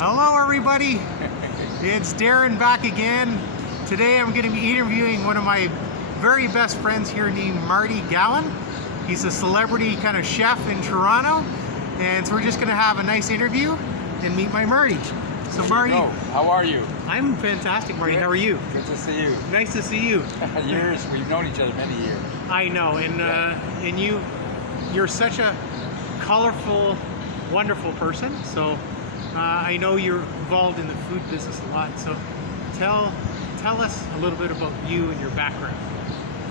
Hello everybody, it's Darren back again. Today I'm going to be interviewing one of my very best friends here named Marty Galin. He's a celebrity kind of chef in Toronto, and so we're just going to have a nice interview and meet my Marty. So Marty, how are you? I'm fantastic, Marty. Good. How are you? Good to see you. Nice to see you. Years, we've known each other many years. I know, and you're such a colorful, wonderful person. So I know you're involved in the food business a lot. So tell us a little bit about you and your background.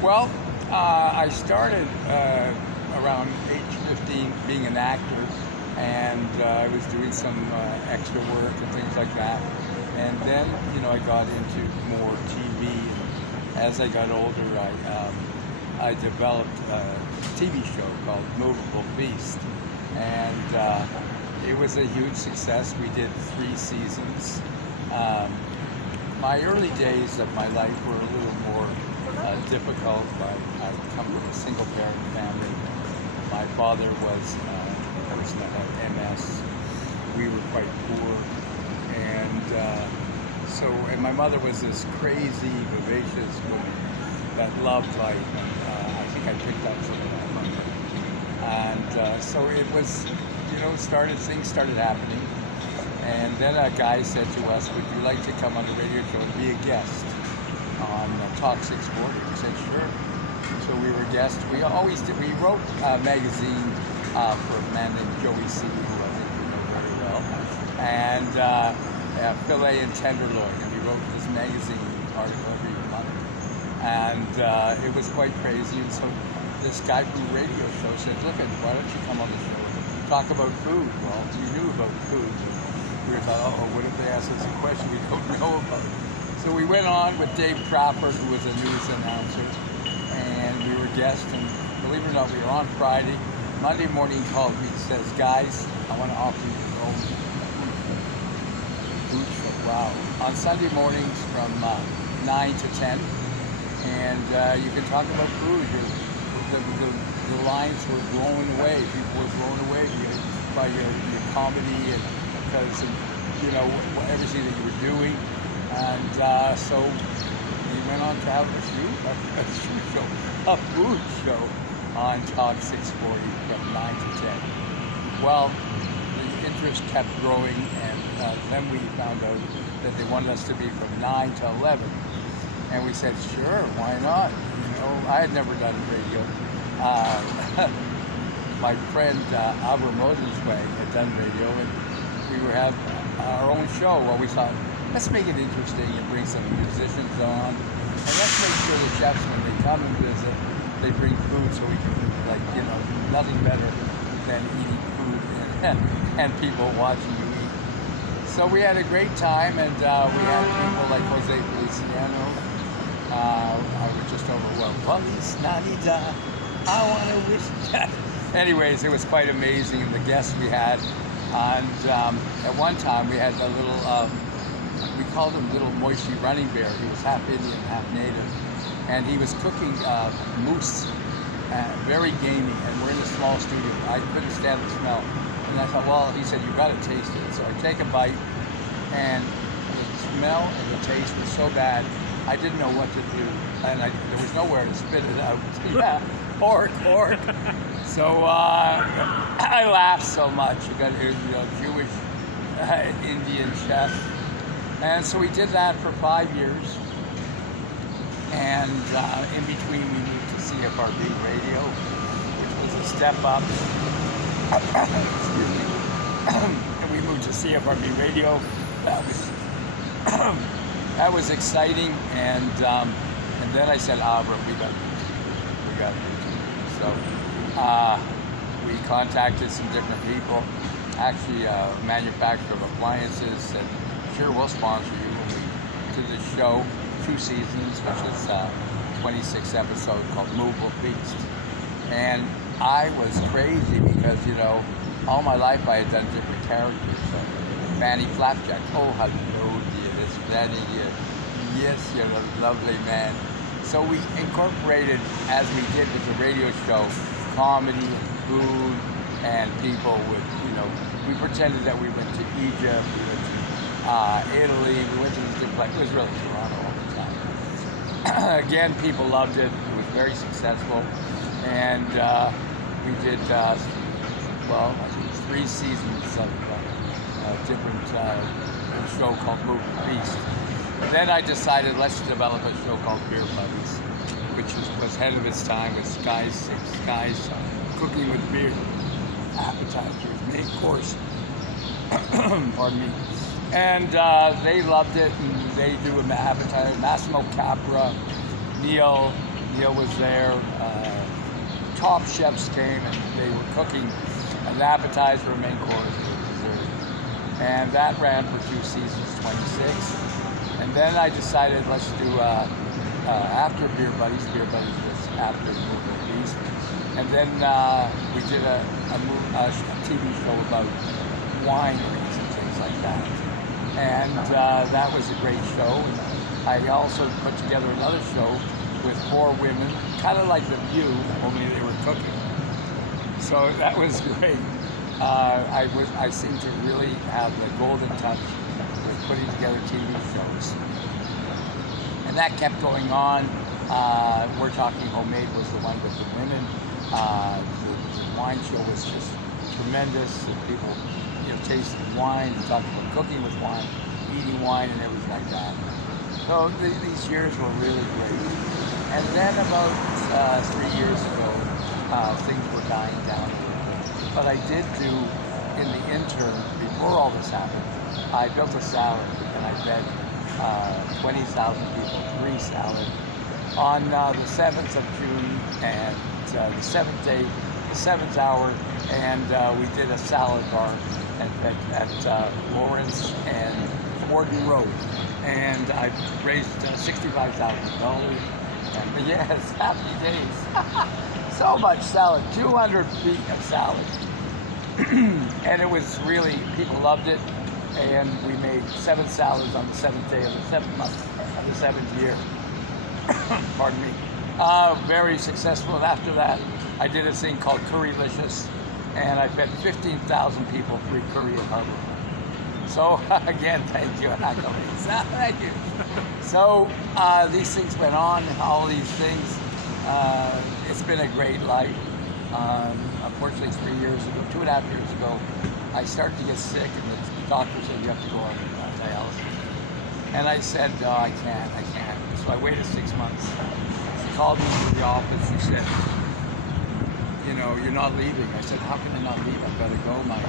Well, I started around age 15 being an actor, and I was doing some extra work and things like that. And then, I got into more TV. As I got older, I developed a TV show called Movable Feast, and it was a huge success. We did 3 seasons. My early days of my life were a little more difficult. I come from a single-parent family. My father was a person that had MS. We were quite poor, and my mother was this crazy, vivacious woman that loved life, and I think I picked up some of that from her. And so it was, things started happening. And then a guy said to us, "Would you like to come on the radio show and be a guest on Talk 640?" We said, "Sure." So we were guests. We always did. We wrote a magazine for a man named Joey C., who I think you know very well, and Filet and Tenderloin. And we wrote this magazine article every month. And it was quite crazy. And so this guy from the radio show said, "Look, why don't you come on the show and talk about food?" Well, we knew about food. We thought, what if they ask us a question we don't know about? So we went on with Dave Crawford, who was a news announcer, and we were guests. And believe it or not, we were on Friday. Monday morning, he called me and says, "Guys, I want to offer you your own food show." Wow. On Sunday mornings from 9 to 10, and you can talk about food. The lines were blown away. People were blown away by your comedy, and because of everything that you were doing. And so we went on to have a food show on Talk 640 from 9 to 10. Well, the interest kept growing, and then we found out that they wanted us to be from 9 to 11. And we said, sure, why not? I had never done radio. My friend Albert Mosensway had done radio, and we were having our own show. Well, we thought, let's make it interesting and bring some musicians on, and let's make sure the chefs, when they come and visit, they bring food so we can, nothing better than eating food and people watching you eat. So we had a great time, and we had people like Jose Feliciano. I was just overwhelmed. Feliz Navidad, I want to wish that. Anyways, it was quite amazing, the guests we had. And at one time we had a little, we called him Little Moishy Running Bear. He was half Indian, half native. And he was cooking moose, very gamey, and we're in a small studio. I couldn't stand the smell. And I thought, well, he said, you got to taste it. So I take a bite, and the smell and the taste was so bad, I didn't know what to do. And there was nowhere to spit it out. Yeah, pork. So I laughed so much. You got Jewish Indian chef, and so we did that for 5 years. And in between, we moved to CFRB Radio, which was a step up. Excuse me. And we moved to CFRB Radio. That was exciting. And then I said, Albert, we got to do TV. So. We contacted some different people. Actually, a manufacturer of appliances said, sure, we'll sponsor you. And we did the show, 2 seasons, which is 26 episodes, called Movable Feast. And I was crazy because, all my life I had done different characters. So Fanny Flapjack, oh, hello, dear, it's Fanny. Yes, you're a lovely man. So we incorporated, as we did with the radio show, comedy and food and people would, we pretended that we went to Egypt, we went to Italy, we went to these different places. It was really Toronto all the time. Again, people loved it. It was very successful, and we did, I think 3 seasons of a different show called Movie Beast. Then I decided, let's develop a show called Beer Buddies, which was ahead of its time, with guys cooking with beer, appetizers, main course. Pardon me. And they loved it, and they do an appetizer. Massimo Capra, Neil was there. Top chefs came, and they were cooking an appetizer, a main course, and a dessert. And that ran for 2 seasons, 26. And then I decided, let's do after Beer Buddies. Beer Buddies was after Movie Beast. And then we did a TV show about wineries and things like that. And that was a great show. And I also put together another show with 4 women, kind of like The View, only they were cooking. So that was great. I seem to really have the golden touch with putting together TV shows. And that kept going on. We're Talking Homemade was the one with the women. The wine show was just tremendous. People, tasting wine and talking about cooking with wine, eating wine, and everything like that. So these years were really great. And then about 3 years ago, things were dying down a little bit. But I did do, in the interim, before all this happened, I built a salad, and I fed 20,000 people 3 salad on the 7th of June, and the 7th day, the 7th hour, and we did a salad bar at Lawrence and Warden Road, and I raised $65,000. And yes, happy days. So much salad, 200 feet of salad. And it was really, people loved it. And we made 7 salads on the 7th day of the 7th month of the 7th year. Pardon me. Very successful. And after that, I did a thing called Currylicious, and I fed 15,000 people free curry at Harbor. So again, thank you, accolades. Thank you. So these things went on, all these things. It's been a great life. Unfortunately, 3 years ago, 2.5 years ago, I started to get sick, and the doctor said you have to go on dialysis. And I said, no, I can't. So I waited 6 months. She called me to the office. She said, you're not leaving. I said, how can I not leave? I've got to go. My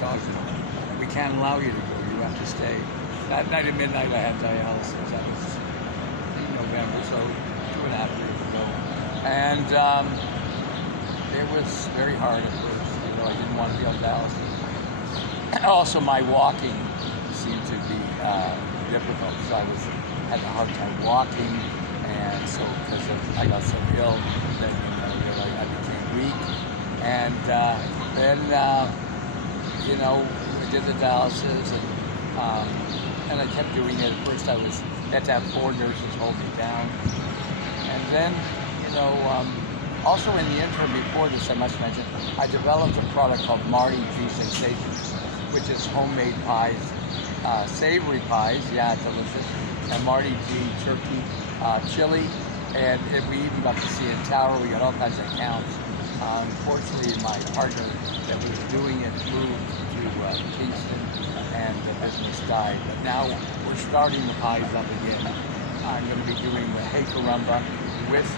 doctor, we can't allow you to go. You have to stay. That night at midnight, I had dialysis. That was in November, so 2.5 years ago. And it was very hard at first. I didn't want to be on dialysis. Also, my walking seemed to be difficult, so I had a hard time walking, and so because I got so ill, then I became weak, and then we did the dialysis, and I kept doing it. At first, I had to have 4 nurses hold me down, and then also in the interim before this, I must mention, I developed a product called Marty G Sensations, which is homemade pies, savory pies, yeah, delicious, and Marty G turkey, chili, and we even got to see in Tower. We got all kinds of accounts. Unfortunately, my partner that was doing it moved to Kingston, and the business died. But now we're starting the pies up again. I'm going to be doing the Hey Caramba with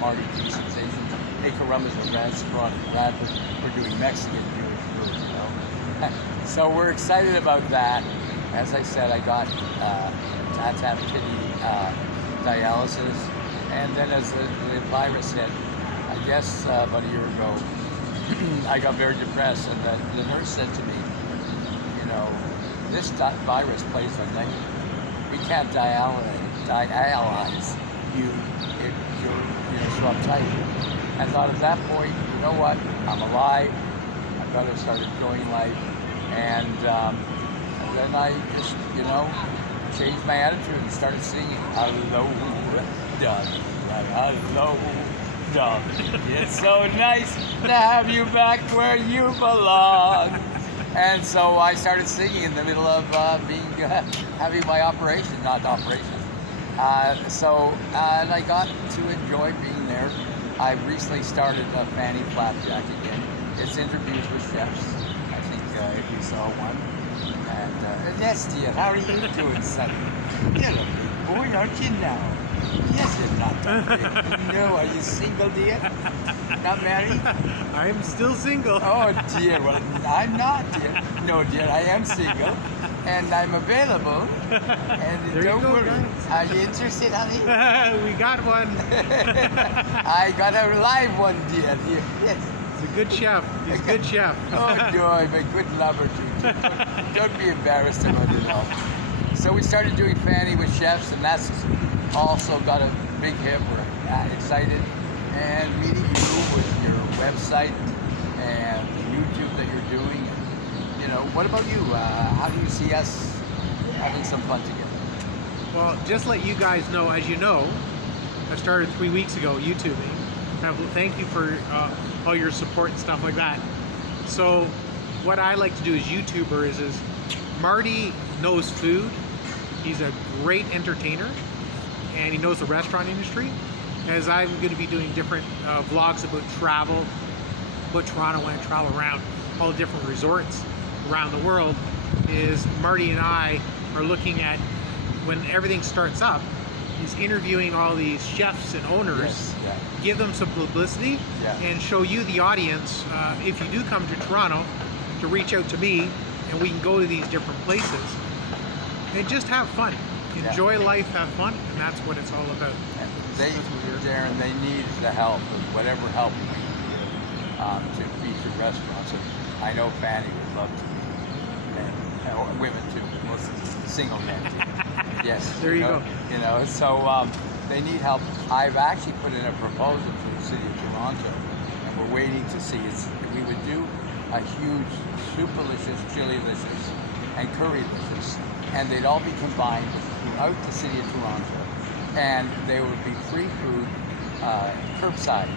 Marty G Sensations. Hey Caramba is a restaurant in Bradford. We're doing Mexican Jewish food, So we're excited about that. As I said, I got tap kidney dialysis, and then as the virus hit, I guess about a year ago, I got very depressed, and the nurse said to me, this virus plays on negative. We can't dialyze you if you're so uptight. I thought at that point, you know what? I'm alive. I better start enjoying life, and then I just, changed my attitude and started singing. Hello, darling. Hello, dog. It's so nice to have you back where you belong. And so I started singing in the middle of having my operation, not operation. And I got to enjoy being there. I recently started Fanny Flapjack again. It's interviews with chefs. I think you saw one. And yes, dear, how are you doing, son? You're a big boy, aren't you now? Yes, you're not that big. No, are you single, dear? Not married? I'm still single. Oh, dear. Well, I'm not, dear. No, dear, I am single. And I'm available. And There don't you go, worry. guys. Are you interested, honey? We got one. I got a live one, dear. Yes. He's a good chef. He's a good chef. Oh, no, I'm a good lover, too. Don't be embarrassed about it all. So we started doing Fanny with chefs, and that's also got a big hit. We're excited. And meeting you with your website and the YouTube that you're doing. You know, what about you? How do you see us having some fun together? Well, just let you guys know, as you know, I started 3 weeks ago YouTubing. Thank you for all your support and stuff like that. So what I like to do as YouTuber is Marty knows food. He's a great entertainer and he knows the restaurant industry. As I'm going to be doing different vlogs about travel, about Toronto when I travel around all the different resorts around the world, is Marty and I are looking at when everything starts up, is interviewing all these chefs and owners, Yes, yeah. give them some publicity, Yeah. and show you, the audience, if you do come to Toronto, to reach out to me, and we can go to these different places and just have fun. Yeah. Enjoy life, have fun, and that's what it's all about. And Darren, they need the help, whatever help we can give to feature restaurants. And I know Fanny would love to meet men, or women too, but mostly single men too. Yes. There you go. You know, so they need help. I've actually put in a proposal to the City of Toronto, and we're waiting to see. We would do a huge, superlicious, chili-licious, and curry-licious, and they'd all be combined throughout the City of Toronto. And there would be free food curbside.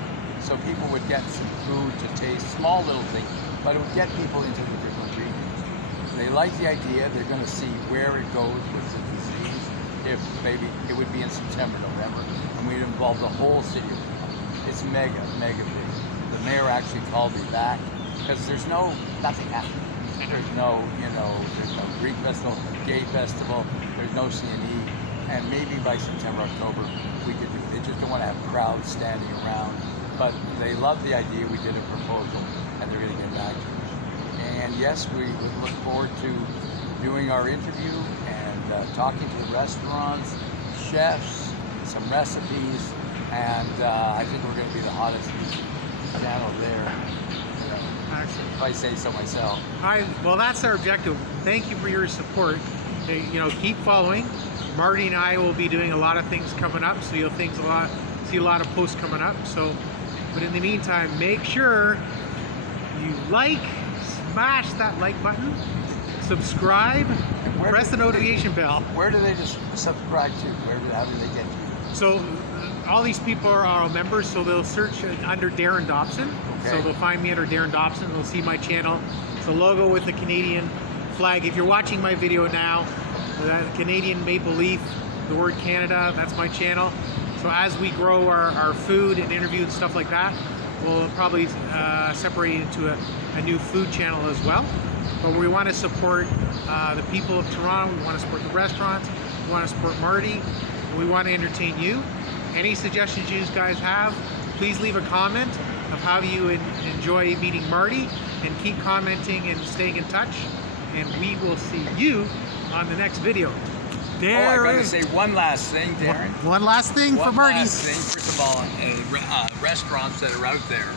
So people would get some food to taste, small little things, but it would get people into the different regions. They like the idea. They're going to see where it goes with the disease. If maybe it would be in September, November, and we'd involve the whole city of Toronto. It's mega, mega big. The mayor actually called me back because there's nothing happening. There's no Greek festival, gay festival. There's no C&E. And maybe by September, October, we could do. They just don't want to have crowds standing around. But they love the idea. We did a proposal, and they're going to get back to us. And yes, we would look forward to doing our interview and talking to the restaurants, chefs, some recipes, and I think we're going to be the hottest channel there. If I say so myself. Well, that's our objective. Thank you for your support. Keep following. Marty and I will be doing a lot of things coming up, so you'll see a lot of posts coming up. So, but in the meantime, make sure you smash that like button, subscribe, press the notification bell. Where do they just subscribe to? How do they get to you? So all these people are our members, so they'll search under Darren Dobson. Okay. So they'll find me under Darren Dobson. They'll see my channel. It's a logo with the Canadian flag. If you're watching my video now, that Canadian maple leaf, the word Canada, that's my channel. So as we grow our food and interview and stuff like that, we'll probably separate into a new food channel as well. But we want to support the people of Toronto. We want to support the restaurants. We want to support Marty. And we want to entertain you. Any suggestions you guys have, please leave a comment of how you enjoy meeting Marty, and keep commenting and staying in touch. And we will see you on the next video. Darren. I'm going to say one last thing, Darren. One last thing for Marty. One last thing. First of all, restaurants that are out there,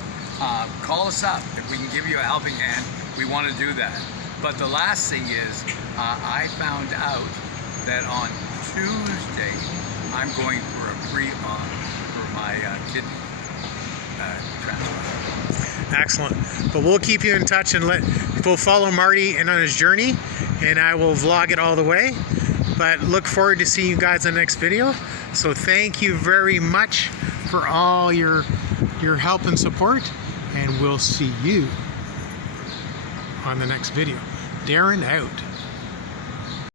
call us up. If we can give you a helping hand, we want to do that. But the last thing is, I found out that on Tuesday, I'm going for a pre-op for my kidney transplant. Excellent. But we'll keep you in touch and we'll follow Marty and on his journey, and I will vlog it all the way. But look forward to seeing you guys in the next video. So thank you very much for all your your help and support, and we'll see you on the next video. Darren out.